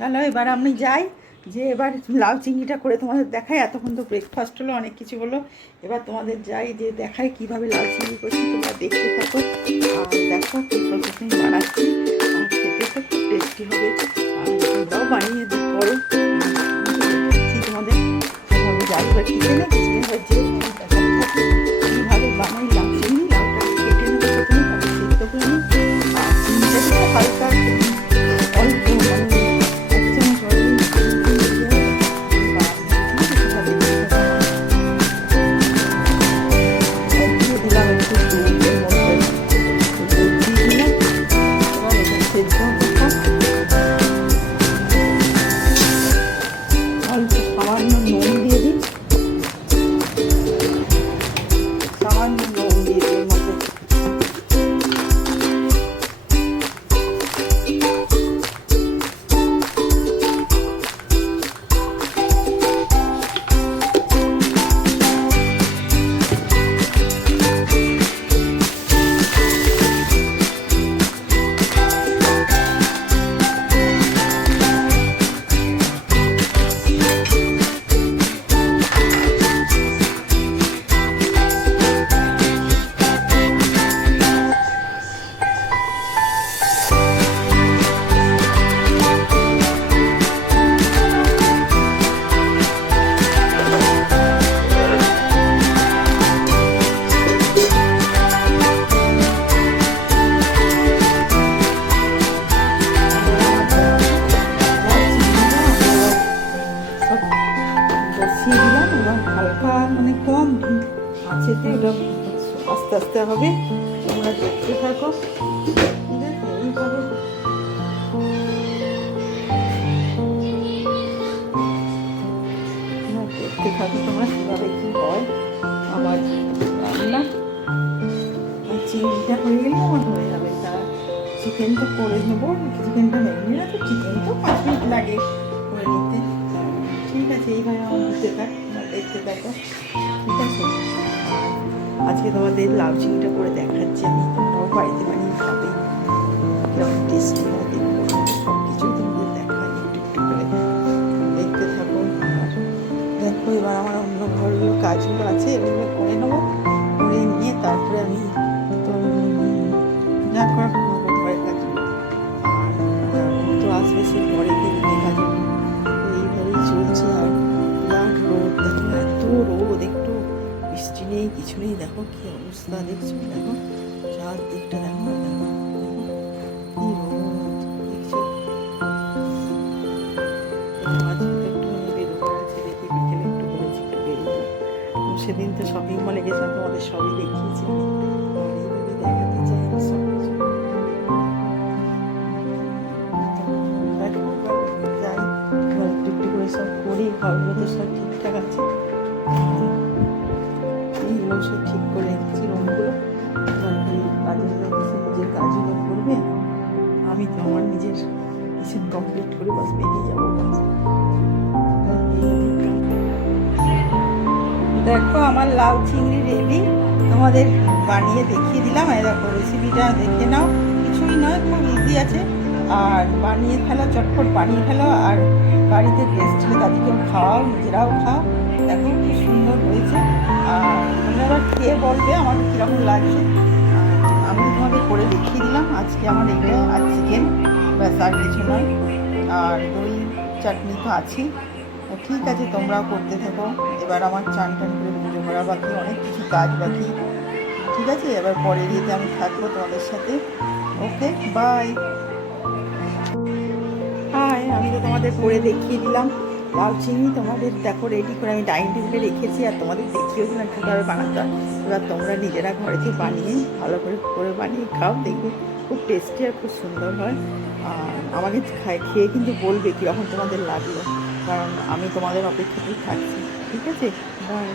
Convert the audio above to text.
চলো এবার আমি যাই, যে এবার লাউ চিংড়িটা করে তোমাদের দেখাই। এতক্ষণ তো ব্রেকফাস্ট হলো, অনেক কিছু হলো, এবার তোমাদের যাই যে দেখাই কীভাবে লাউ চিংড়ি করছি। তোমরা দেখতে থাকো আর দেখো কী প্রসেসিং বানাচ্ছি, আর খেতে তো খুব টেস্টি হবে। আর তোমরাও বানিয়ে করো, তোমাদের সেভাবে যাই। এবার কিচেনে এবার যে কীভাবে বানাই লাউ চিংড়ি। লাউটা কেটে নেবো প্রথমে, তারপর সেদ্ধ করে নিই। আর চিংড়িটাকে হালকা অল্প সামান্য নুন দিয়ে দিই, সামান্য নুন দিয়ে দিই মতো। হালকা মানে কম আছেতে ওটা আস্তে আস্তে হবে, তোমরা দেখতে থাকো। ঠিক আছে, এইভাবে দেখতে থাকো তোমরা কীভাবে কী হয় আমার রান্না। চিংড়িটা হয়ে গেলে আমার হয়ে যাবে। তা চিকেন তো করে নেবো, চিকেনটা এমনি না তো, চিকেন তো 5 মিনিট লাগে করে নিতে। ঠিক আছে, এইভাবে আমার হতে থাক, দেখতে থাকো। ঠিক আছে, আজকে তোমাদের লাউ চিংড়িটা করে দেখাচ্ছি আমি, তোমরাও বাড়িতে বানিয়ে খাবে, কেমন টেস্টি হয় দেখবো। সব কিছুই তোমাদের দেখাই একটু একটু করে, দেখতে থাকো। আর দেখো এবার আমার অন্য ঘরগুলো কাজগুলো আছে, এগুলো করে নেবো, করে নিয়ে তারপরে আমি তো যা করার করবো ঘরের কাজগুলো। আর তো আসবে সে পরে দিন কাজগুলো, এইভাবেই চলছে। আর বিরাট রোদ, দেখো এত রোদ, একটু বৃষ্টি নেই কিছু নেই, দেখো কি অবস্থা দেখছো, দেখো চারদিকটা দেখো, দেখো কি রোদ দেখছো। আজ একটুখানি বেরোবো আছে, দেখি বিকেলে একটু বলেছি একটু বেরোবো। সেদিন তো শপিং মলে গেছিলাম, তোমাদের সবই দেখিয়েছি, এইভাবে দেখাতে চাই আমি সব কিছু। যাই একটু একটু করে সব করি, ঘরগুলো তো সব ঠিকঠাক আছে, এইগুলো সব ঠিক করে রেখেছি রুমগুলো। কাজগুলো নিজের কাজগুলো করবে, আমি তো আমার নিজের কিচেন কমপ্লিট করে বাস বেরিয়ে যাবো। দেখো আমার লাউ চিংড়ি রেডি, তোমাদের বানিয়ে দেখিয়ে দিলাম। এই দেখো রেসিপিটা দেখে নাও, কিছুই নয়, খুব ইজি আছে। আর বানিয়ে ফেলো, চটপট বানিয়ে ফেলো, আর বাড়িতে গেস্ট হলে তাদেরকেও খাওয়াও, নিজেরাও খাও। দেখো খুব সুন্দর হয়েছে। আর তোমরা এবার খেয়ে বলবে আমার কীরকম লাগছে। আমি তোমাদের করে দেখিয়ে দিলাম আজকে আমার এইটা, আর চিকেন ব্যাস, আর কিছু নয়। আর দই চাটনি তো আছেই। ঠিক আছে, তোমরাও করতে থাকো। এবার আমার চান টান করে পুজো করা বাকি, অনেক কিছু কাজ বাকি। ঠিক আছে, এবার পরে গিয়ে আমি থাকবো তোমাদের সাথে। ওকে, বাই। হাই, আমি তো তোমাদের করে দেখিয়ে দিলাম লাউ চিংড়ি, তোমাদের দেখো রেডি করে আমি ডাইনিং টেবিলে রেখেছি, আর তোমাদের দেখিয়েও দিলাম কীভাবে বানাতে হয়। এবার তোমরা নিজেরা ঘরেতে বানিয়ে ভালো করে বানিয়ে খাও, দেখবে খুব টেস্টি আর খুব সুন্দর হয়। আর আমাকে খেয়ে কিন্তু বলবে কীরকম তোমাদের লাগলো, কারণ আমি তোমাদের অপেক্ষাতেই থাকছি। ঠিক আছে, বাই।